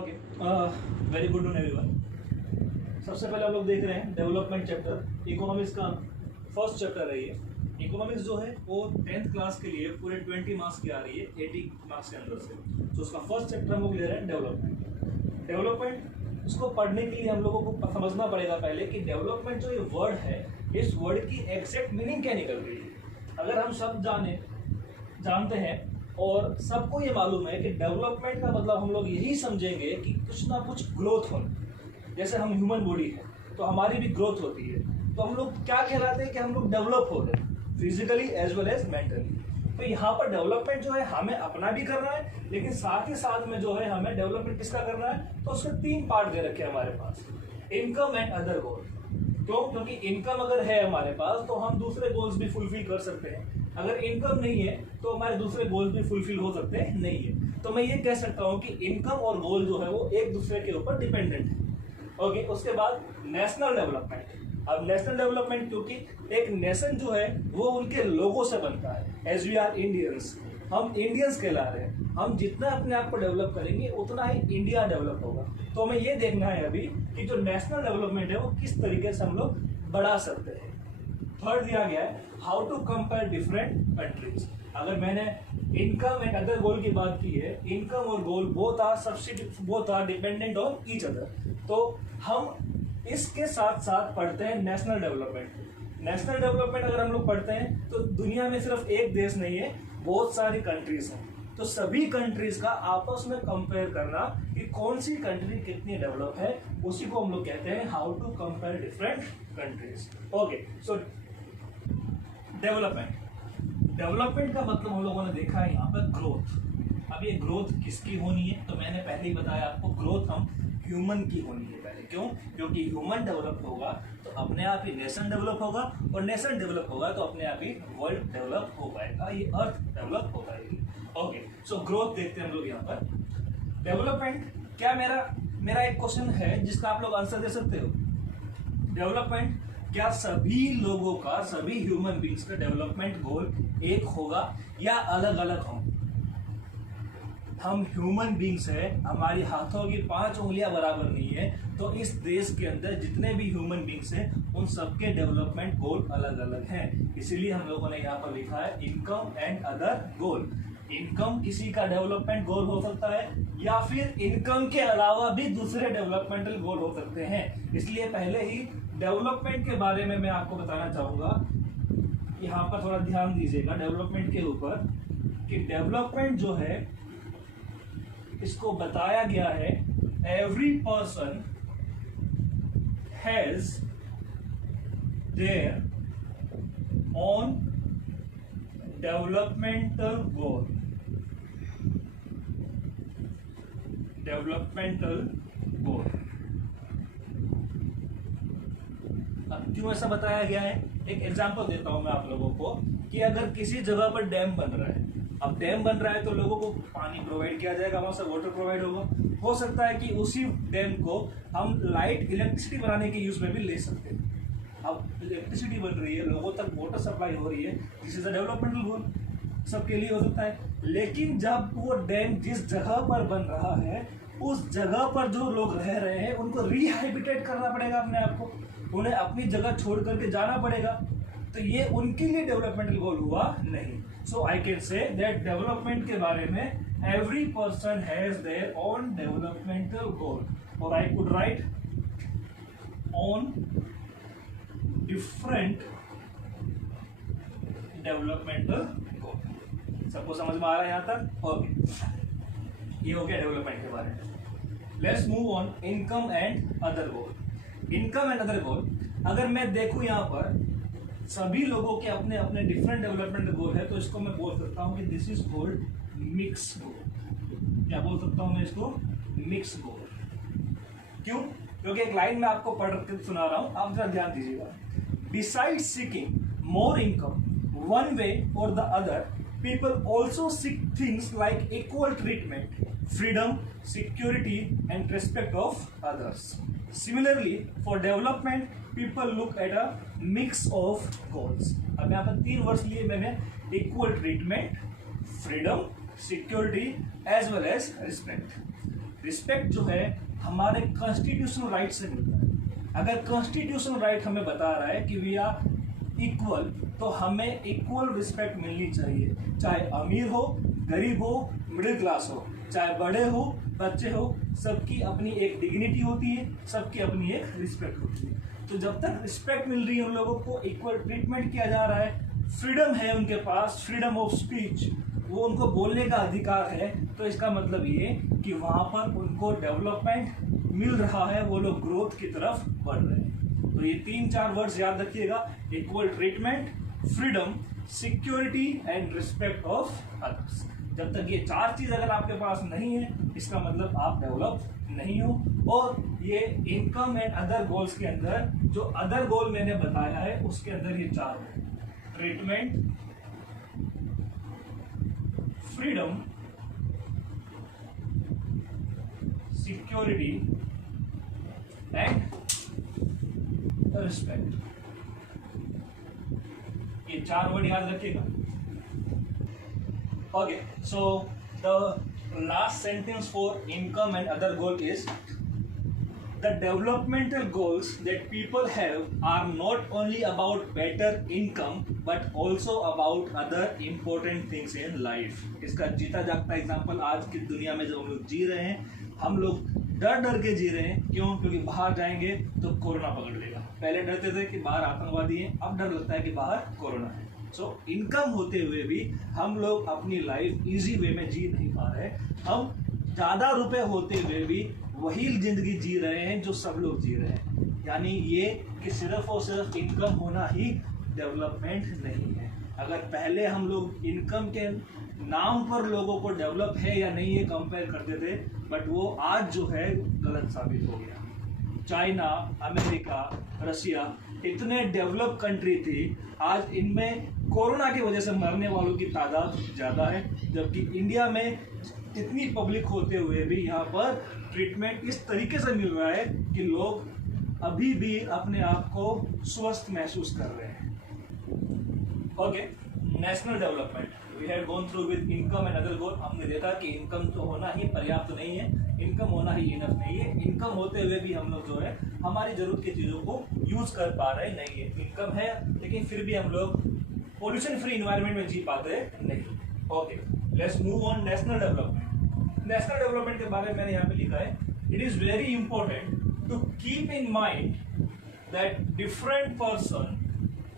Okay, very good to everyone. सबसे पहले हम लोग देख रहे हैं डेवलपमेंट चैप्टर, इकोनॉमिक्स का फर्स्ट चैप्टर है ये। इकोनॉमिक्स जो है वो 10th क्लास के लिए पूरे 20 मार्क्स की आ रही है 80 मार्क्स के अंदर से। तो उसका फर्स्ट चैप्टर हम लोग ले रहे हैं डेवलपमेंट। डेवलपमेंट उसको पढ़ने के लिए हम लोगों को समझना पड़ेगा पहले कि डेवलपमेंट जो ये वर्ड है, इस वर्ड की एग्जैक्ट मीनिंग क्या निकल रही है। अगर हम सब जानते हैं और सबको ये मालूम है कि डेवलपमेंट का मतलब हम लोग यही समझेंगे कि कुछ ना कुछ ग्रोथ होना। जैसे हम ह्यूमन बॉडी है तो हमारी भी ग्रोथ होती है, तो हम लोग क्या कहलाते हैं कि हम लोग डेवलप हो रहे हैं physically as well as mentally. तो यहाँ पर डेवलपमेंट जो है हमें अपना भी करना है, लेकिन साथ ही साथ में जो है हमें डेवलपमेंट किसका करना है, तो उसके 3 पार्ट दे रखे हैं हमारे पास, इनकम एंड अदर गोल। क्यों? क्योंकि इनकम अगर है हमारे पास तो हम दूसरे गोल्स भी फुलफिल कर सकते हैं। अगर इनकम नहीं है तो हमारे दूसरे गोल्स भी फुलफिल हो सकते हैं नहीं है। तो मैं ये कह सकता हूँ कि इनकम और गोल जो है वो एक दूसरे के ऊपर डिपेंडेंट है। ओके, उसके बाद नेशनल डेवलपमेंट। अब नेशनल डेवलपमेंट क्योंकि एक नेशन जो है वो उनके लोगों से बनता है। एज वी आर इंडियंस, हम इंडियंस कहला रहे हैं। हम जितना अपने आप को डेवलप करेंगे उतना ही इंडिया डेवलप होगा। तो हमें ये देखना है अभी कि जो नेशनल डेवलपमेंट है वो किस तरीके से हम लोग बढ़ा सकते हैं। थर्ड दिया गया है how to compare different countries. अगर मैंने इनकम एंड अदर गोल की बात की है, इनकम और goal both are dependent on each other. तो हम इसके साथ साथ पढ़ते हैं नेशनल डेवलपमेंट। नेशनल डेवलपमेंट अगर हम लोग पढ़ते हैं तो दुनिया में सिर्फ एक देश नहीं है, बहुत सारी कंट्रीज हैं। तो सभी कंट्रीज का आपस में कंपेयर करना कि कौन सी कंट्री कितनी डेवलप है, उसी को हम लोग कहते हैं how to compare different countries. Okay, so development का मतलब हम लोगों ने देखा है यहाँ पर ग्रोथ। अब ये ग्रोथ किसकी होनी है, तो मैंने पहले ही बताया आपको, ग्रोथ हम ह्यूमन की होनी है पहले। क्यों? क्योंकि ह्यूमन डेवलप होगा तो अपने आप ही नेशन डेवलप होगा, और नेशन डेवलप होगा तो अपने आप ही वर्ल्ड डेवलप हो पाएगा, ये अर्थ डेवलप हो पाएगी। ओके, सो ग्रोथ देखते हैं हम लोग यहाँ पर। डेवलपमेंट क्या, मेरा एक क्वेश्चन है जिसका आप लोग आंसर दे सकते हो। डेवलपमेंट क्या सभी लोगों का, सभी ह्यूमन बींग्स का डेवलपमेंट गोल एक होगा या अलग अलग होंगे? हम ह्यूमन बींग्स है, हमारी हाथों की 5 उंगलियां बराबर नहीं है, तो इस देश के अंदर जितने भी ह्यूमन बींग्स हैं उन सबके डेवलपमेंट गोल अलग अलग हैं। इसीलिए हम लोगों ने यहाँ पर लिखा है income and other goal. Income किसी का डेवलपमेंट गोल हो सकता है या फिर इनकम के अलावा भी दूसरे डेवलपमेंटल गोल हो सकते हैं। इसलिए पहले ही डेवलपमेंट के बारे में मैं आपको बताना चाहूंगा, यहाँ पर थोड़ा ध्यान दीजिएगा डेवलपमेंट के ऊपर, कि डेवलपमेंट जो है इसको बताया गया है every person has their own developmental goal. Developmental goal अब क्यों ऐसा बताया गया है, एक एग्जांपल देता हूं मैं आप लोगों को, कि अगर किसी जगह पर डैम बन रहा है, अब डैम बन रहा है तो लोगों को पानी प्रोवाइड किया जाएगा, वहां से वाटर प्रोवाइड होगा। हो सकता है कि उसी डैम को हम लाइट इलेक्ट्रिसिटी बनाने के यूज में भी ले सकते हैं। अब इलेक्ट्रिसिटी बन रही है, लोगों तक वाटर सप्लाई हो रही है, दिस इज अ डेवलपमेंटल गोल, सबके लिए हो सकता है। लेकिन जब वो डैम जिस जगह पर बन रहा है, उस जगह पर जो लोग रह रहे हैं उनको रिहैबिटेट करना पड़ेगा अपने आप को, उन्हें अपनी जगह छोड़ करके जाना पड़ेगा, तो ये उनके लिए डेवलपमेंटल गोल हुआ नहीं। So I can say that development के बारे में every person has their own developmental goal, और I could write on different developmental goal. सबको समझ में आ रहा है यहाँ तक? ओके, ये हो गया डेवलपमेंट के बारे में। Let's move on income and other goal. Income and other goal अगर मैं देखूं यहाँ पर सभी लोगों के अपने अपने डिफरेंट डेवलपमेंट गोल है, तो इसको मैं बोल सकता हूं कि दिस इज कॉल्ड मिक्स गोल। क्या बोल सकता हूं मैं इसको? मिक्स गोल। क्यों? क्योंकि एक लाइन में आपको पढ़ के सुना रहा हूं, आप जरा ध्यान दीजिएगा। Beside seeking more income one way और the other, people also seek things like equal treatment, freedom, security, and respect of others. Similarly, for development, people look at a mix of goals. अब यहाँ पर 3 words लिए मैंने, equal treatment, freedom, security, as well as respect. Respect जो है हमारे constitutional right से मिलता है। अगर कॉन्स्टिट्यूशनल राइट हमें बता रहा है कि वी आर इक्वल, तो हमें इक्वल रिस्पेक्ट मिलनी चाहिए, चाहे अमीर हो, गरीब हो, मिडिल क्लास हो, चाहे बड़े हो, बच्चे हो, सबकी अपनी एक डिग्निटी होती है, सबकी अपनी एक रिस्पेक्ट होती है। तो जब तक रिस्पेक्ट मिल रही है, उन लोगों को इक्वल ट्रीटमेंट किया जा रहा है, फ्रीडम है उनके पास, फ्रीडम ऑफ स्पीच, वो उनको बोलने का अधिकार है, तो इसका मतलब ये कि वहाँ पर उनको डेवलपमेंट मिल रहा है, वो लोग ग्रोथ की तरफ बढ़ रहे हैं। तो ये 3-4 वर्ड्स याद रखिएगा, equal treatment, freedom, security and respect of others. जब तक ये 4 चीज अगर आपके पास नहीं है, इसका मतलब आप डेवलप नहीं हो। और ये इनकम एंड अदर गोल्स के अंदर जो अदर गोल मैंने बताया है, उसके अंदर ये 4 है: treatment, freedom, security and respect. ये 4 वर्ड याद रखिएगा। Okay, so the last sentence for income and other goal is the developmental goals that people have are not only about better income but also about other important things in life। इसका जीता जागता example आज की दुनिया में जो हम लोग जी रहे हैं, हम लोग डर डर के जी रहे हैं। क्यों? क्योंकि बाहर जाएंगे तो कोरोना पकड़ लेगा। पहले डरते थे कि बाहर आतंकवादी हैं, अब डर लगता है कि बाहर कोरोना है। सो इनकम होते हुए भी हम लोग अपनी लाइफ इजी वे में जी नहीं पा रहे। हम ज़्यादा रुपए होते हुए भी वही जिंदगी जी रहे हैं जो सब लोग जी रहे हैं। यानी ये कि सिर्फ और सिर्फ इनकम होना ही डेवलपमेंट नहीं है। अगर पहले हम लोग इनकम के नाम पर लोगों को डेवलप है या नहीं है कंपेयर करते थे, बट वो आज जो है गलत साबित हो गया। चाइना, अमेरिका, रशिया इतने डेवलप कंट्री थी, आज इनमें कोरोना की वजह से मरने वालों की तादाद ज़्यादा है, जबकि इंडिया में इतनी पब्लिक होते हुए भी यहाँ पर ट्रीटमेंट इस तरीके से मिल रहा है कि लोग अभी भी अपने आप को स्वस्थ महसूस कर रहे हैं। Okay, national development we have gone through with income and other goal. हमने देखा कि इनकम तो होना ही पर्याप्त नहीं है, इनकम होना ही इनफ नहीं है। इनकम होते हुए भी हम लोग जो है हमारी जरूरत की चीज़ों को यूज कर पा रहे नहीं है। इनकम है लेकिन फिर भी हम लोग पोल्यूशन फ्री इन्वायरमेंट में जी पाते नहीं। Okay, let's move on national development. National development के बारे में मैंने यहाँ पे लिखा है, it is very important to keep in mind that different person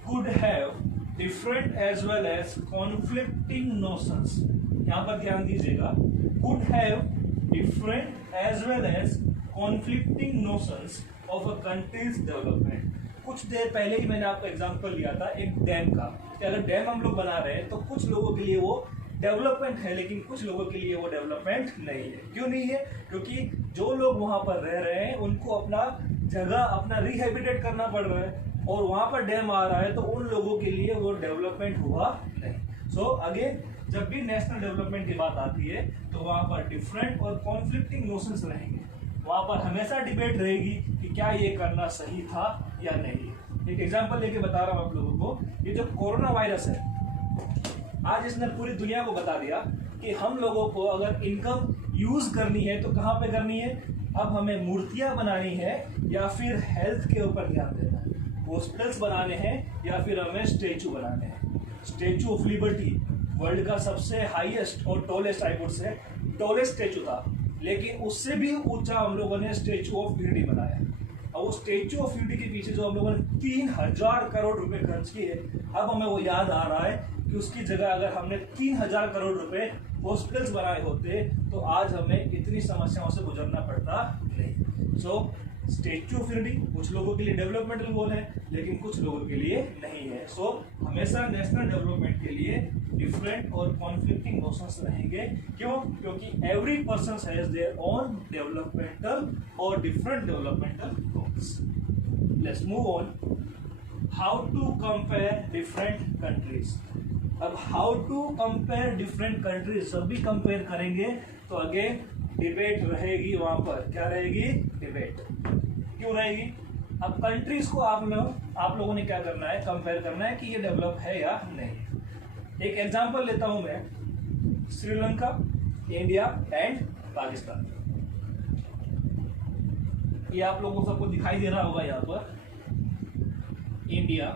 could have different as well as conflicting notions. यहाँ पर ध्यान दीजिएगा, could have different as well as conflicting notions of a countries development. कुछ देर पहले ही मैंने आपको example दिया था एक डैम का, कि अगर डैम हम लोग बना रहे हैं तो कुछ लोगों के लिए वो डेवलपमेंट है, लेकिन कुछ लोगों के लिए वो डेवलपमेंट नहीं है। क्यों नहीं है? क्योंकि जो लोग वहां पर रह रहे हैं उनको अपना जगह अपना रिहेबिटेट करना पड़ रहा है, और वहां पर डैम आ रहा है तो उन लोगों के लिए वो डेवलपमेंट हुआ नहीं। सो अगेन, जब भी नेशनल डेवलपमेंट की बात आती है तो वहां पर डिफरेंट और कॉन्फ्लिक्टिंग नोशंस रहेंगे। वहां पर हमेशा डिबेट रहेगी कि क्या ये करना सही था या नहीं। एक एग्जाम्पल लेके बता रहा हूं आप लोगों को, ये जो कोरोना वायरस है, आज इसने पूरी दुनिया को बता दिया कि हम लोगों को अगर इनकम यूज करनी है तो कहाँ पे करनी है। अब हमें मूर्तियां बनानी है या फिर हेल्थ के ऊपर ध्यान देना है, हॉस्पिटल्स बनाने हैं या फिर हमें स्टेचू बनाने हैं। स्टेचू ऑफ लिबर्टी वर्ल्ड का सबसे हाईएस्ट और tallest, I would say tallest statue था, लेकिन उससे भी ऊंचा हम लोगों ने स्टेचू ऑफ यूनिटी बनाया। और वो स्टेचू ऑफ यूनिटी के पीछे जो हम लोगों ने 3000 करोड़ रुपए खर्च किए, अब हमें वो याद आ रहा है कि उसकी जगह अगर हमने 3000 करोड़ रुपए हॉस्पिटल्स बनाए होते तो आज हमें इतनी समस्याओं से गुजरना पड़ता नहीं। सो स्टेचू ऑफ यूनिटी कुछ लोगों के लिए डेवलपमेंटल गोल है, लेकिन कुछ लोगों के लिए नहीं है। सो हमेशा नेशनल डेवलपमेंट के लिए डिफरेंट और कॉन्फ्लिक्टिंग नोशंस रहेंगे। क्यों? क्योंकि every person has their own developmental और different developmental goals. Let's move on, how to compare different countries. अब how to compare different countries, जब भी कंपेयर करेंगे तो अगेन डिबेट रहेगी। वहां पर क्या रहेगी? डिबेट। क्यों रहेगी? अब कंट्रीज को आप लोगों ने क्या करना है? कंपेयर करना है कि ये डेवलप है या नहीं। एक एग्जांपल लेता हूं मैं, श्रीलंका, इंडिया एंड पाकिस्तान। ये आप लोगों को सबको दिखाई दे रहा होगा यहाँ पर, इंडिया,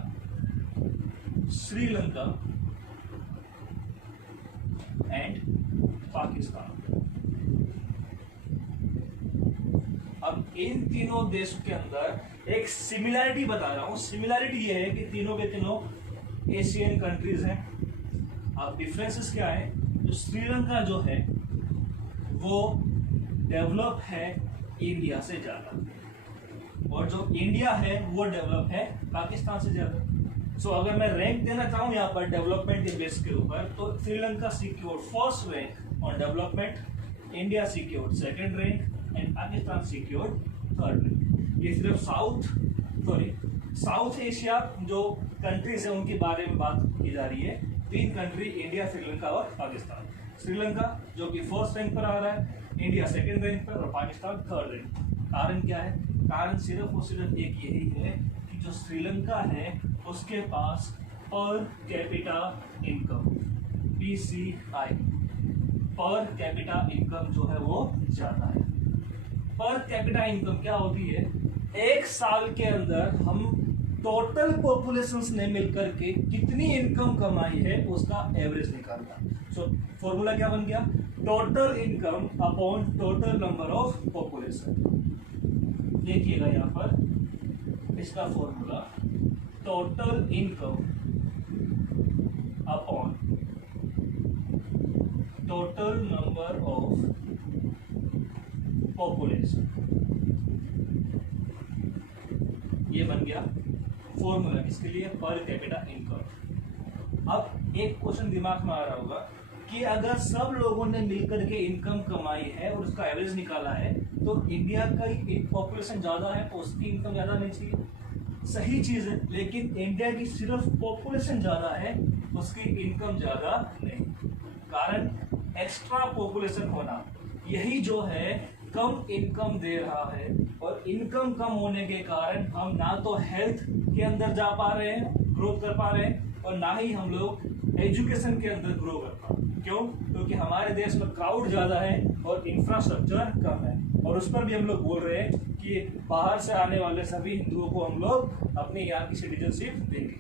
श्रीलंका एंड पाकिस्तान। अब इन तीनों देशों के अंदर एक सिमिलैरिटी बता रहा हूं। सिमिलैरिटी ये है कि तीनों के तीनों एशियन कंट्रीज हैं। अब डिफरेंसेस क्या है? तो श्रीलंका जो है वो डेवलप है इंडिया से ज्यादा, और जो इंडिया है वो डेवलप है पाकिस्तान से ज्यादा। सो अगर मैं रैंक देना चाहूँ यहाँ पर डेवलपमेंट इंडेक्स के ऊपर, तो Sri Lanka secured first rank on development, India secured second rank and Pakistan secured third rank. ये सिर्फ साउथ एशिया जो कंट्रीज है उनके बारे में बात की जा रही है। 3 कंट्री, इंडिया, श्रीलंका और पाकिस्तान। श्रीलंका जो कि फर्स्ट रैंक पर आ रहा है, इंडिया सेकंड रैंक पर और पाकिस्तान थर्ड रैंक। कारण क्या है? कारण सिर्फ और सिर्फ एक यही है कि जो श्रीलंका है उसके पास per capita income PCI, per capita income जो है वो ज्यादा है। पर कैपिटा इनकम क्या होती है? एक साल के अंदर हम टोटल पॉपुलेशन ने मिलकर के कितनी इनकम कमाई है उसका एवरेज निकालना। सो फॉर्मूला क्या बन गया? Total income upon total number of population. देखिएगा यहाँ पर इसका formula, total income upon total number of population, ये बन गया फॉर्मूला इसके लिए, पर कैपिटा इनकम। अब एक क्वेश्चन दिमाग में आ रहा होगा कि अगर सब लोगों ने मिलकर के इनकम कमाई है और उसका एवरेज निकाला है, तो इंडिया का पॉपुलेशन ज्यादा है तो उसकी इनकम ज्यादा नहीं चाहिए। सही चीज है, लेकिन इंडिया की सिर्फ पॉपुलेशन ज्यादा है, उसकी इनकम ज्यादा नहीं। कारण एक्स्ट्रा पॉपुलेशन होना, यही जो है कम इनकम दे रहा है। और इनकम कम होने के कारण हम ना तो हेल्थ के अंदर जा पा रहे हैं, ग्रोथ कर पा रहे हैं, और ना ही हम लोग एजुकेशन के अंदर ग्रो कर पा रहे हैं। क्यों? क्योंकि हमारे देश में क्राउड ज्यादा है और इंफ्रास्ट्रक्चर कम है। और उस पर भी हम लोग बोल रहे हैं कि बाहर से आने वाले सभी हिंदुओं को हम लोग अपने यहाँ की सिटीजनशिप देंगे।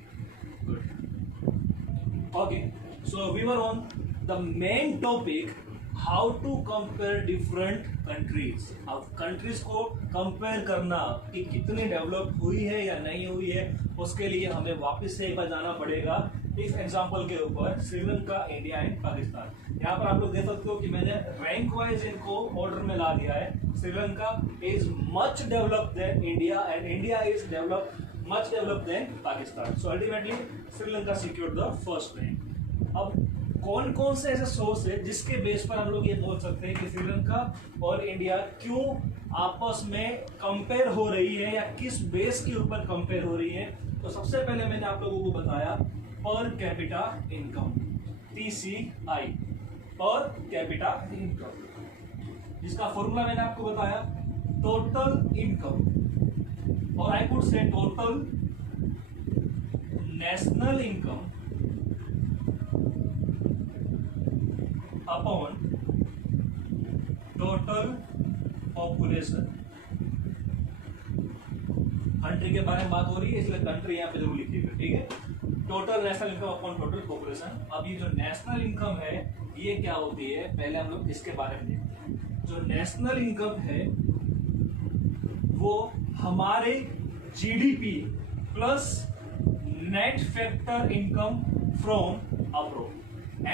Okay, so we were on the main topic, how to compare different countries. अब कंट्रीज को कंपेयर करना कि कितनी डेवलप हुई है या नहीं हुई है, उसके लिए हमें वापस से एक बार जाना पड़ेगा इस एग्जांपल के ऊपर, श्रीलंका, इंडिया एंड पाकिस्तान। यहाँ पर आप लोग देख सकते हो कि मैंने रैंक वाइज इनको ऑर्डर में ला दिया है। Sri Lanka is much developed than India and India is much developed than Pakistan. So ultimately Sri Lanka secured the first rank. अब कौन कौन से ऐसे सोर्स है जिसके बेस पर हम लोग ये बोल सकते हैं कि श्रीलंका और इंडिया क्यों आपस में कंपेयर हो रही है या किस बेस के ऊपर कंपेयर हो रही है? तो सबसे पहले मैंने आप लोगों को बताया पर capita income, PCI, per capita income, जिसका फॉर्मूला मैंने आपको बताया टोटल इनकम, और I could say total national income upon total population. Country के बारे में बात हो रही है इसलिए कंट्री यहाँ पे जरूर लिखिएगा, ठीक है? Total national income upon total population. अब ये जो नेशनल इनकम है ये क्या होती है, पहले हम लोग इसके बारे में देखते हैं। जो नेशनल इनकम है वो हमारे GDP plus net factor income from abroad,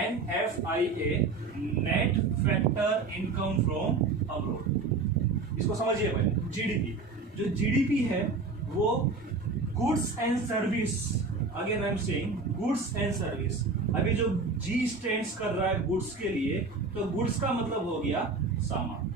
NFIA, net factor income from abroad. इसको समझिए पहले। GDP, जो GDP है वो goods and service, again I am saying goods and service. अभी जो G स्टैंड्स कर रहा है गुड्स के लिए, तो गुड्स का मतलब हो गया सामान।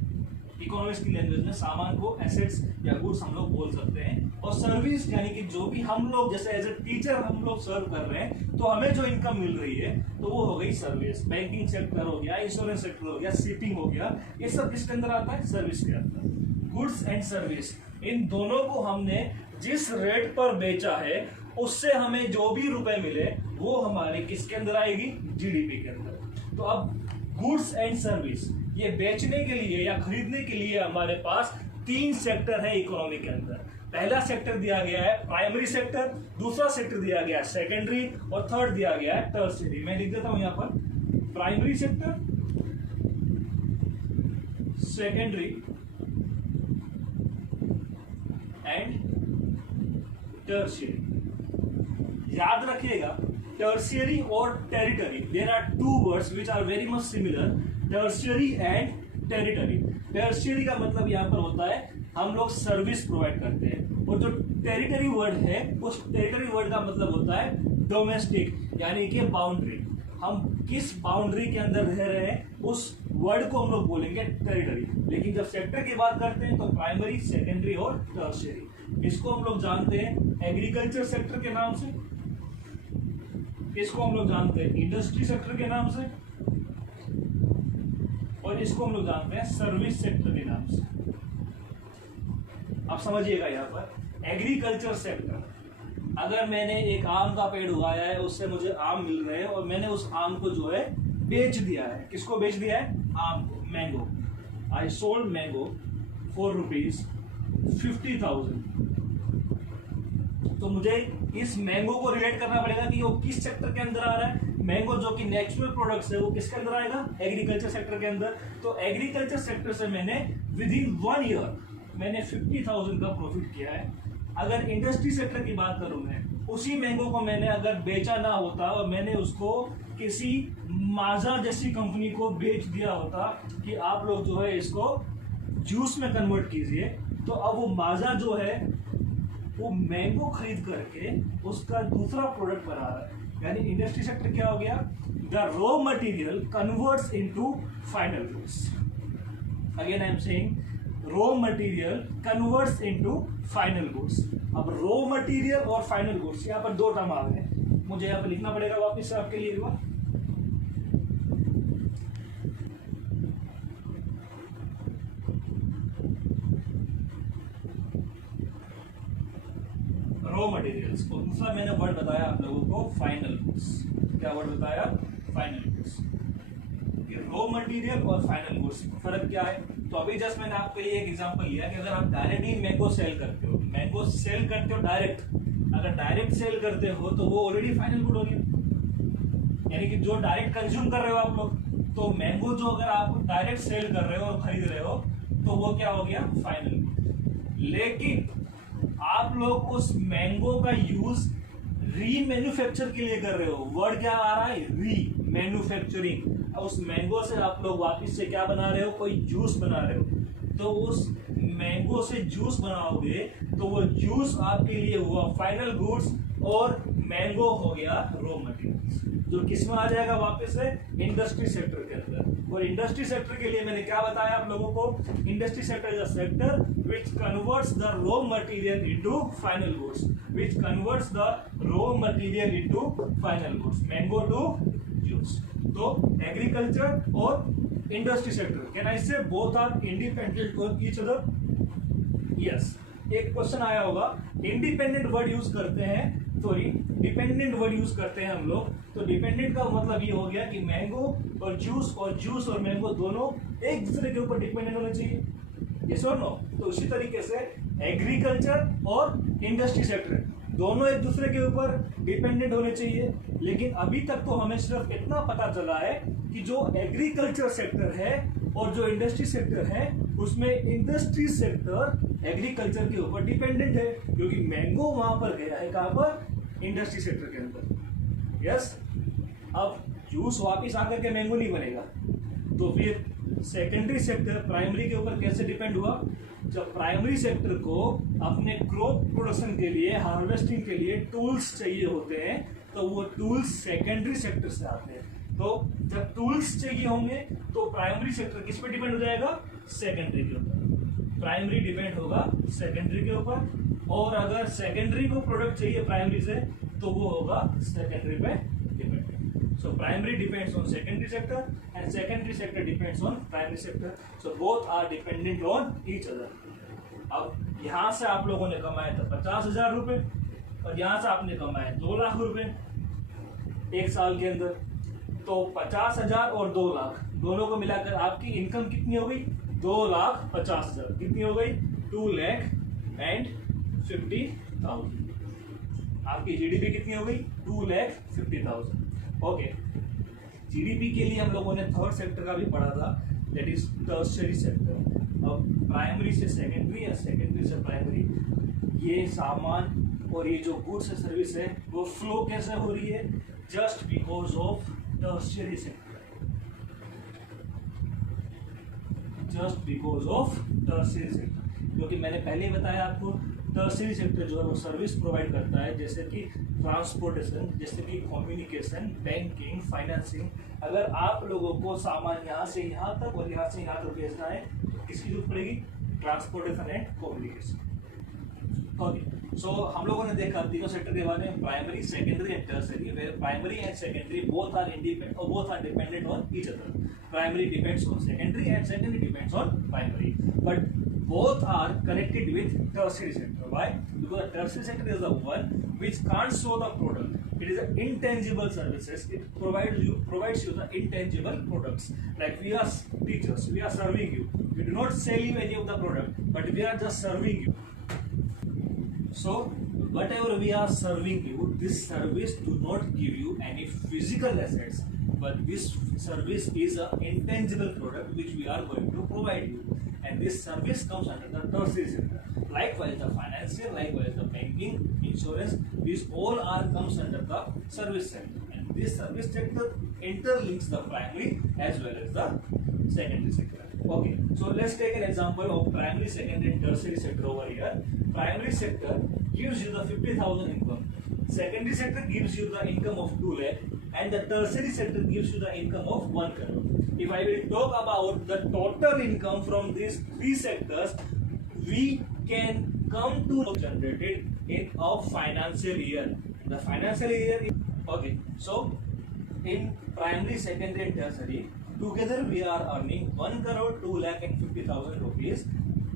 इकोनॉमिक्स की लैंग्वेज में सामान को एसेट्स या गुड्स हम लोग बोल सकते हैं, और सर्विस यानी कि जो भी हम लोग जैसे एज ए टीचर हम लोग सर्व कर रहे हैं तो हमें जो इनकम मिल रही है तो वो हो गई सर्विस। बैंकिंग सेक्टर हो गया, इंश्योरेंस सेक्टर हो गया, शिपिंग हो गया, ये सब किसके अंदर आता है? सर्विस के अंदर। गुड्स एंड सर्विस, इन दोनों को हमने जिस रेट पर बेचा है उससे हमें जो भी रुपए मिले वो हमारे किसके अंदर आएगी? GDP के अंदर। तो अब गुड्स एंड सर्विस ये बेचने के लिए या खरीदने के लिए हमारे पास 3 सेक्टर है इकोनॉमी के अंदर। पहला सेक्टर दिया गया है प्राइमरी सेक्टर, दूसरा सेक्टर दिया गया है सेकेंडरी, और थर्ड दिया गया है टर्शियरी। मैं लिख देता हूं यहां पर primary sector, secondary and tertiary. याद रखिएगा टर्शियरी और territory, there are two words which are very much similar, tertiary and territory. Tertiary का मतलब यहां पर होता है हम लोग सर्विस प्रोवाइड करते हैं, और जो टेरिटरी वर्ड है उस टेरिटरी वर्ड का मतलब होता है डोमेस्टिक, यानी कि बाउंड्री। हम किस बाउंड्री के अंदर रह रहे हैं उस वर्ड को हम लोग बोलेंगे टेरिटरी। लेकिन जब सेक्टर की बात करते हैं तो प्राइमरी, सेकेंडरी और टर्शियरी। इसको हम लोग जानते हैं एग्रीकल्चर सेक्टर के नाम से, इसको हम लोग जानते हैं इंडस्ट्री सेक्टर के नाम से, और इसको हम लोग जानते हैं सर्विस सेक्टर के नाम से। आप समझिएगा यहाँ पर एग्रीकल्चर सेक्टर, अगर मैंने एक आम का पेड़ उगाया है, उससे मुझे आम मिल रहे हैं, और मैंने उस आम को जो है बेच दिया है। किसको बेच दिया है? आम को, mango. I sold mango for ₹50,000। तो मुझे इस मैंगो को रिलेट करना पड़ेगा कि वो किस सेक्टर के अंदर आ रहा है। मैंगो जो कि नेचुरल प्रोडक्ट्स है वो किसके अंदर आएगा? एग्रीकल्चर सेक्टर के अंदर। तो एग्रीकल्चर सेक्टर से मैंने विद इन 1 ईयर मैंने 50,000 का प्रॉफिट किया है। अगर इंडस्ट्री सेक्टर की बात करूं मैं, उसी मैंगो को मैंने अगर बेचा ना होता और मैंने उसको किसी माजा जैसी कंपनी को बेच दिया होता कि आप लोग जो है इसको जूस में कन्वर्ट कीजिए, तो अब वो माजा जो है वो मैंगो खरीद करके उसका दूसरा प्रोडक्ट बना रहा है। यानी इंडस्ट्री सेक्टर क्या हो गया? The raw material converts into final goods. Again I am saying raw material converts into final goods. अब रॉ मटेरियल और फाइनल गुड्स यहाँ पर 2 टर्म आ गए, मुझे यहाँ पर लिखना पड़ेगा वापस से आपके लिए। रॉ मटेरियल्स को दूसरा मैंने वर्ड बताया आप लोगों को फाइनल गुड्स। क्या वर्ड बताया? Final goods. रॉ मटेरियल और फाइनल गुड्स फर्क क्या है? तो अभी जस्ट मैंने आपके लिए एक एग्जांपल लिया कि अगर आप डायरेक्टली मैंगो सेल करते हो, डायरेक्ट, अगर डायरेक्ट सेल करते हो तो वो ऑलरेडी फाइनल गुड हो गया। यानी कि जो डायरेक्ट कंज्यूम कर रहे हो आप लोग, तो मैंगो जो अगर आप डायरेक्ट सेल कर रहे हो और खरीद रहे हो तो वो क्या हो गया? Final good. लेकिन आप लोग उस मैंगो का यूज रीमैन्युफैक्चर के लिए कर रहे हो। वर्ड क्या आ रहा है? रीमैन्युफैक्चरिंग। उस मैंगो से आप लोग वापिस से क्या बना रहे हो? कोई जूस बना रहे हो। तो उस मैंगो से जूस बनाओगे तो वो जूस आपके लिए हुआ फाइनल गुड्स, और मैंगो हो गया रॉ मटेरियल्स, जो किस में आ जाएगा वापस से? इंडस्ट्री सेक्टर के अंदर। और इंडस्ट्री सेक्टर के लिए मैंने क्या बताया आप लोगों को? Industry sector is a sector which converts the raw material into final goods, mango to juice. तो एग्रीकल्चर और industry sector, can I say both are independent of each other? Yes. एक क्वेश्चन आया होगा, इंडिपेंडेंट वर्ड यूज करते हैं, dependent word use करते हैं हम लोग। तो डिपेंडेंट का मतलब ये हो गया कि मैंगो और जूस और मैंगो दोनों एक दूसरे के ऊपर डिपेंडेंट होने चाहिए। यस और नो? तो उसी तरीके से एग्रीकल्चर और इंडस्ट्री सेक्टर दोनों एक दूसरे के ऊपर डिपेंडेंट होने चाहिए। लेकिन अभी तक तो हमें सिर्फ इतना पता चला है कि जो एग्रीकल्चर सेक्टर है और जो इंडस्ट्री सेक्टर है, उसमें इंडस्ट्री सेक्टर एग्रीकल्चर के ऊपर डिपेंडेंट है, क्योंकि मैंगो वहां पर गया है। कहां पर? इंडस्ट्री सेक्टर के अंदर। यस। अब जूस वापिस आकर के मैंगो नहीं बनेगा, तो फिर सेकेंडरी सेक्टर प्राइमरी के ऊपर कैसे डिपेंड हुआ? जब प्राइमरी सेक्टर को अपने क्रॉप प्रोडक्शन के लिए, हार्वेस्टिंग के लिए टूल्स चाहिए होते हैं, तो वो टूल्स सेकेंडरी सेक्टर से आते हैं। तो जब टूल्स चाहिए होंगे तो प्राइमरी सेक्टर किस पे डिपेंड हो जाएगा? सेकेंडरी के ऊपर। प्राइमरी डिपेंड होगा सेकेंडरी के ऊपर, और अगर सेकेंडरी को प्रोडक्ट चाहिए प्राइमरी से तो वो होगा सेकेंडरी पे depend. So primary depends on secondary sector and secondary sector depends on primary sector. So both are dependent on each other. अब यहाँ से आप लोगों ने कमाए थे 50,000 रुपए, और यहाँ से आपने कमाए 2 लाख रुपए एक साल के अंदर। तो 50,000 और 2 लाख दोनों को मिलाकर आपकी इनकम कितनी हो गई? 2,50,000। कितनी हो गई? 2,50,000। आपकी जीडीपी कितनी हो गई? 2,50,000। ओके, जीडीपी के लिए हम लोगों ने थर्ड सेक्टर का भी पढ़ा था, दैट इज टर्शियरी सेक्टर। अब प्राइमरी से सेकेंडरी या सेकेंडरी से प्राइमरी, ये सामान और ये जो गुड्स है सर्विस है वो फ्लो कैसे हो रही है? Just because of tertiary sector, just because of tertiary sector. क्योंकि मैंने पहले ही बताया आपको, टर्शियरी सेक्टर जो है वो सर्विस प्रोवाइड करता है, जैसे कि ट्रांसपोर्टेशन, जैसे कि कम्युनिकेशन, बैंकिंग, फाइनेंसिंग। अगर आप लोगों को सामान यहाँ से यहाँ तक और यहाँ से यहाँ तक भेजना है तो किसकी जरूरत पड़ेगी? Transportation and communication. Okay, so हम लोगों ने देखा तीनों सेक्टर के बारे में, primary, secondary and tertiary, where primary and secondary both are independent और both are dependent on each other. Primary depends on secondary and secondary depends on primary, but both are connected with tertiary sector. Why? Because the tertiary sector is the one which can't show the product. It is an intangible services. It provides you the intangible products. Like we are teachers, we are serving you. We do not sell you any of the product, but we are just serving you. So whatever we are serving you, this service do not give you any physical assets, but this service is an intangible product which we are going to provide you, and this service comes under the tertiary sector. Likewise the financial, likewise the banking, insurance, these all are comes under the service sector, and this service sector interlinks the primary as well as the secondary sector. Okay, so let's take an example of primary, secondary and tertiary sector over here. Primary sector gives you the 50,000 income, secondary sector gives you the income of 2 lakh, and the tertiary sector gives you the income of 1 crore. If I will talk about the total income from these three sectors, we can come to generated in a financial year. The financial year is, okay, so in primary, secondary and tertiary together we are earning 1 crore 2,50,000 rupees.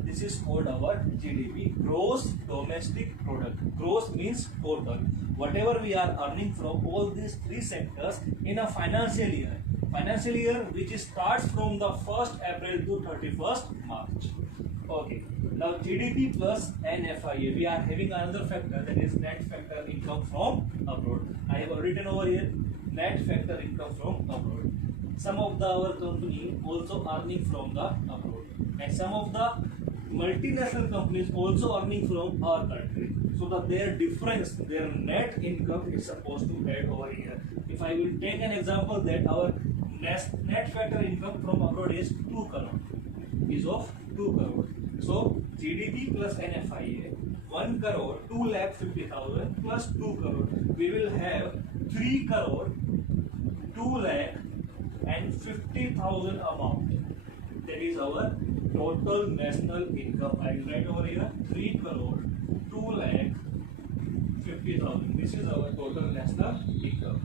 This is called our GDP, gross domestic product. Gross means total. Whatever we are earning from all these three sectors in a financial year. Financial year which starts from the 1st April to 31st March. Okay. Now GDP plus NFIA. We are having another factor, that is net factor income from abroad. I have written over here net factor income from abroad. Some of our company also earning from the abroad, and some of the multinational companies also earning from our country. So that their difference, their net income is supposed to add over here. If I will take an example that our net factor income from abroad is 2 crore, is of 2 crore. So GDP plus NFIA 1 crore 2,50,000 plus 2 crore. We will have 3 crore 2,50,000 amount. That is our total national income. I will write over here 3 crore 2,50,000. This is our total national income.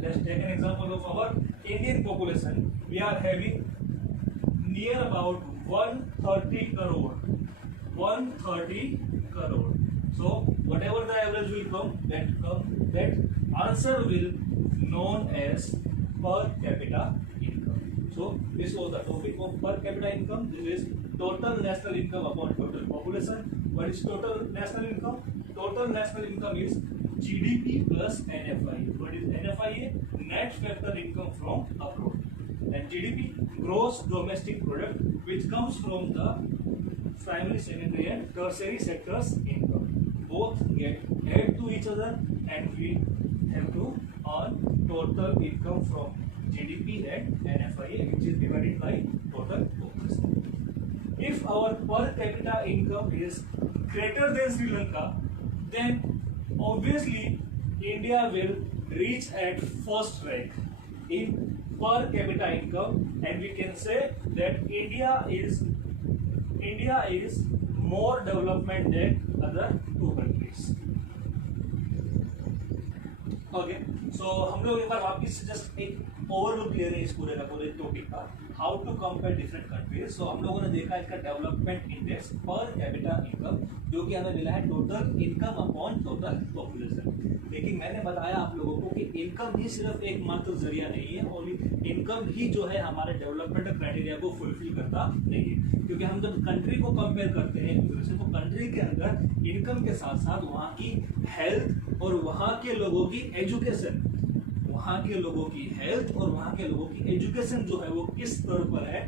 Let's take an example of our Indian population. We are having near about 130 crore. 130 crore. So whatever the average will come, that answer will known as per capita income. So this was the topic of per capita income. This is total national income upon total population. What is total national income? Total national income is GDP plus NFIA. What is NFIA? Net factor income from abroad. And GDP, gross domestic product, which comes from the primary, secondary and tertiary sectors income. Both get add to each other, and we have to earn total income from GDP and NFIA, which is divided by total population. If our per capita income is greater than Sri Lanka, then obviously India will reach at first rank in per capita income, and we can say that India is more development than other two countries. Okay, so हम लोग एक बार वापस just एक overview clear है इस पूरे का पूरे टॉपिक का, how to compare different countries. So हम लोगों ने देखा इसका development index per capita income, जो कि हमें मिला है total income upon total population. लेकिन मैंने बताया आप लोगों को कि इनकम ही सिर्फ एकमात्र जरिया नहीं है, और इनकम ही जो है हमारे डेवलपमेंट क्राइटेरिया को फुलफिल करता नहीं है। क्योंकि हम जब कंट्री को कंपेयर करते हैं एक दूसरे से, तो कंट्री के अंदर इनकम के साथ साथ वहाँ की हेल्थ और वहाँ के लोगों की एजुकेशन, वहाँ के लोगों की हेल्थ और वहाँ के लोगों की एजुकेशन जो है वो किस स्तर पर है,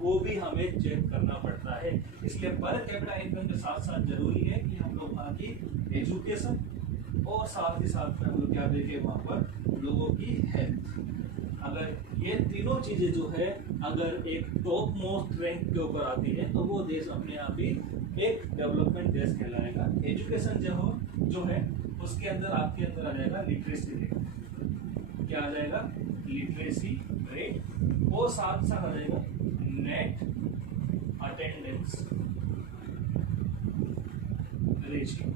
वो भी हमें चेक करना पड़ता है। इसलिए पर कैपिटा इनकम के साथ साथ जरूरी है कि हम लोग वहाँ की एजुकेशन और साथ ही साथ में हम लोग क्या देखें वहाँ पर लोगों की हेल्थ। अगर ये तीनों चीजें जो है अगर एक टॉप मोस्ट रैंक के ऊपर आती है तो वो देश अपने आप ही एक डेवलपमेंट देश कहलाएगा। एजुकेशन जो है उसके अंदर आपके अंदर आ जाएगा लिटरेसी रेट, क्या आ जाएगा लिटरेसी रेट, और साथ साथ आ जाएगा नेट अटेंडेंस रेशियो।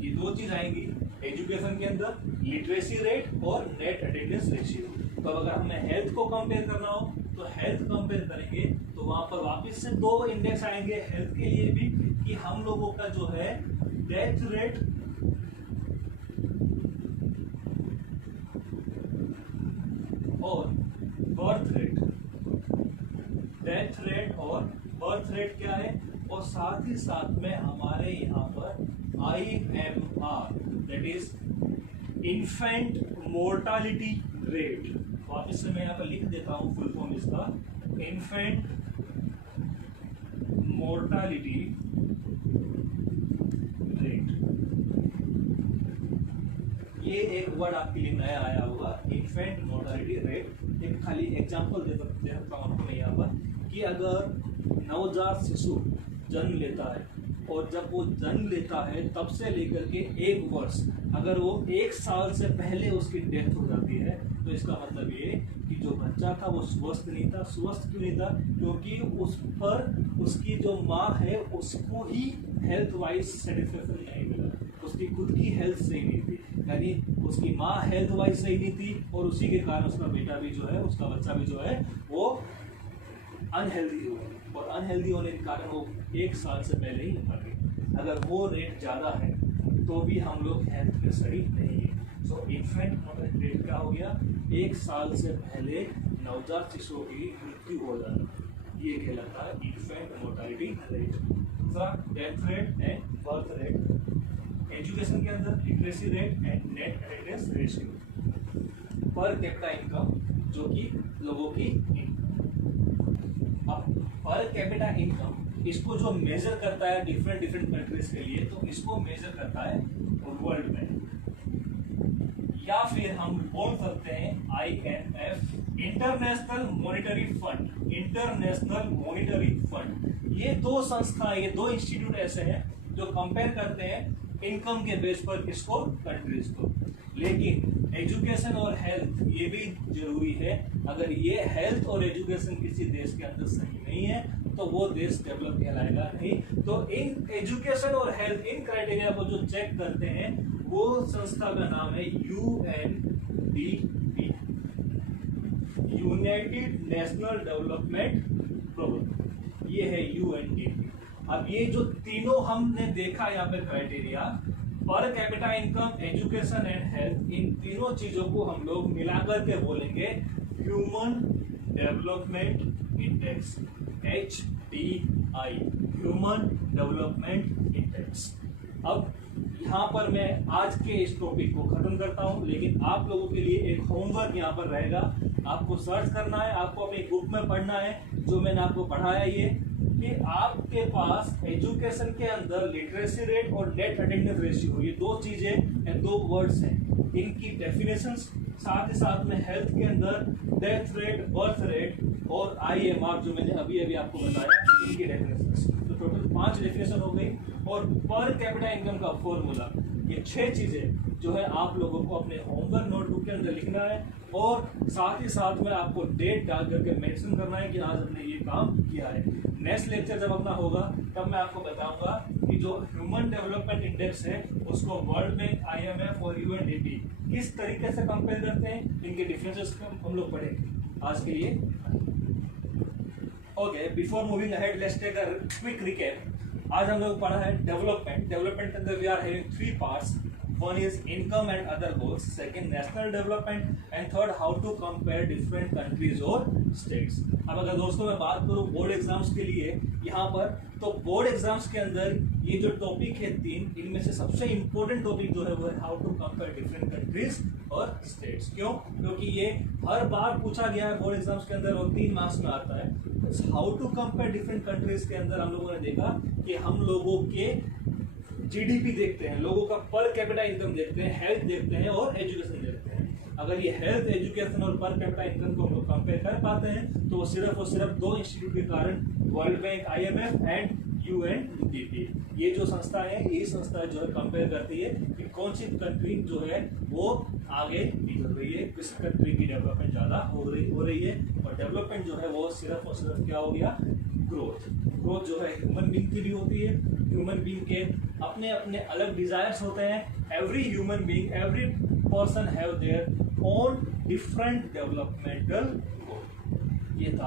ये दो चीज आएंगी एजुकेशन के अंदर, लिटरेसी रेट और नेट अटेंडेंस रेशियो। तो अगर हमें हेल्थ को कंपेयर करना हो तो हेल्थ कंपेयर करेंगे तो वहां पर वापस से दो इंडेक्स आएंगे हेल्थ के लिए भी, कि हम लोगों का जो है डेथ रेट और बर्थ रेट। डेथ रेट और बर्थ रेट क्या है, और साथ ही साथ में हमारे यहाँ पर IMR that is infant mortality rate. वापस से मैं यहाँ पर लिख देता हूँ फुल फॉर्म इसका, इन्फेंट मोर्टालिटी रेट। ये एक वर्ड आपके लिए नया आया होगा, इन्फेंट मोर्टालिटी रेट। एक खाली एग्जांपल दे सकता हूँ आपको मैं यहाँ पर, कि अगर नवजात शिशु जन्म लेता है और जब वो जन्म लेता है तब से लेकर के 1 वर्ष, अगर वो 1 साल से पहले उसकी डेथ हो जाती है तो इसका मतलब ये कि जो बच्चा था वो स्वस्थ नहीं था। स्वस्थ क्यों नहीं था, क्योंकि उस पर उसकी जो माँ है उसको ही हेल्थ वाइज सेटिस्फेक्शन नहीं मिला, उसकी खुद की हेल्थ सही नहीं थी, यानी उसकी माँ हेल्थ वाइज सही नहीं थी, और उसी के कारण उसका बेटा भी जो है, उसका बच्चा भी जो है वो अनहेल्दी हो गया, और अनहेल्दी होने के कारण वो 1 साल से पहले ही मर गए। अगर वो रेट ज़्यादा है तो भी हम लोग हेल्थ में सही नहीं है। सो इन्फेंट मोर्टालिटी रेट क्या हो गया, 1 साल से पहले नवजात शिशुओं की मृत्यु हो जाना, ये कहलाता है इन्फेंट मोर्टालिटी रेट। दूसरा death rate and birth rate. Education के अंदर literacy rate and net attendance ratio. पर कैपिटा इनकम जो कि लोगों की पर कैपिटा इनकम, इसको जो मेजर करता है डिफरेंट कंट्रीज के लिए, तो इसको मेजर करता है वर्ल्ड बैंक, या फिर हम बोल सकते हैं IMF, international monetary fund. International monetary fund, ये दो संस्थाएं, ये दो इंस्टीट्यूट ऐसे हैं जो कंपेयर करते हैं इनकम के बेस पर इसको कंट्रीज को। लेकिन एजुकेशन और हेल्थ ये भी जरूरी है। अगर ये हेल्थ और एजुकेशन किसी देश के अंदर सही नहीं है तो वो देश डेवलप कहलाएगा नहीं। तो इन एजुकेशन और हेल्थ, इन क्राइटेरिया को जो चेक करते हैं वो संस्था का नाम है UNDP, United National Development Programme. ये है UNDP। अब ये जो तीनों हमने देखा यहाँ पे criteria, per capita income, education and health, इन तीनों चीजों को हम लोग मिलाकर के बोलेंगे human development index, HDI, human development index. अब यहाँ पर मैं आज के इस टॉपिक को खत्म करता हूँ, लेकिन आप लोगों के लिए एक होमवर्क यहाँ पर रहेगा। आपको सर्च करना है, आपको अपनी बुक में पढ़ना है जो मैंने आपको पढ़ाया, ये कि आपके पास एजुकेशन के अंदर लिटरेसी रेट और नेट अटेंडेंस रेशियो, ये दो चीजें, दो वर्ड्स हैं, इनकी डेफिनेशंस, साथ ही साथ में हेल्थ के अंदर डेथ रेट, बर्थ रेट और IMR जो मैंने अभी अभी आपको बताया, इनकी डेफिनेशंस। तो टोटल 5 डेफिनेशन हो गई। और पर कैपिटा इनकम का फॉर्मूला, ये 6 चीजें जो है आप लोगों को अपने होमवर्क नोटबुक के अंदर लिखना है, और साथ ही साथ में आपको डेट डाल करके मेंशन करना है कि आज हमने ये काम किया है। नेक्स्ट लेक्चर जब अपना होगा तब मैं आपको बताऊंगा कि जो ह्यूमन डेवलपमेंट इंडेक्स है उसको वर्ल्ड बैंक, IMF और UNDP किस तरीके से कंपेयर करते हैं, इनके डिफरेंसेस हम लोग पढ़ेंगे। आज के लिए okay, before moving ahead let's take a quick recap. आज हम लोग पढ़ा है डेवलपमेंट। डेवलपमेंट के अंदर we are having 3 parts. One is income and other goals, second national development, and third how to compare different countries or states। अब अगर दोस्तों मैं बात करूँ बोर्ड एग्जाम्स के लिए यहाँ पर, तो बोर्ड एग्जाम्स के अंदर ये जो टॉपिक है 3, इनमें से सबसे इंपॉर्टेंट टॉपिक जो है वो है how to compare different countries और स्टेट्स। क्यों? क्योंकि ये हर बार पूछा गया है बोर्ड एग्जाम्स के अंदर और 3 मार्क्स में आता है। How to compare different countries के अंदर हम लोगों ने देखा कि हम लोगों के जीडीपी देखते हैं, लोगों का पर कैपिटा इनकम देखते हैं, हेल्थ देखते हैं और एजुकेशन देखते हैं। अगर ये हेल्थ, एजुकेशन और पर कैपिटा इनकम को हम लोग कंपेयर कर पाते हैं तो वो सिर्फ और सिर्फ 2 इंस्टीट्यूट के कारण, world bank IMF and UNDP, ये जो संस्था है, ये संस्था जो है कंपेयर करती है कि कौन सी कंट्री जो है वो आगे निकल रही है, किस कंट्री की डेवलपमेंट ज़्यादा हो रही है। और डेवलपमेंट जो है वो सिर्फ और सिर्फ क्या हो गया, ग्रोथ। ग्रोथ जो है ह्यूमन बीइंग की भी होती है। ह्यूमन बीइंग के अपने अपने अलग डिजायर्स होते हैं। Every human being, every person have their own different developmental goal. ये था।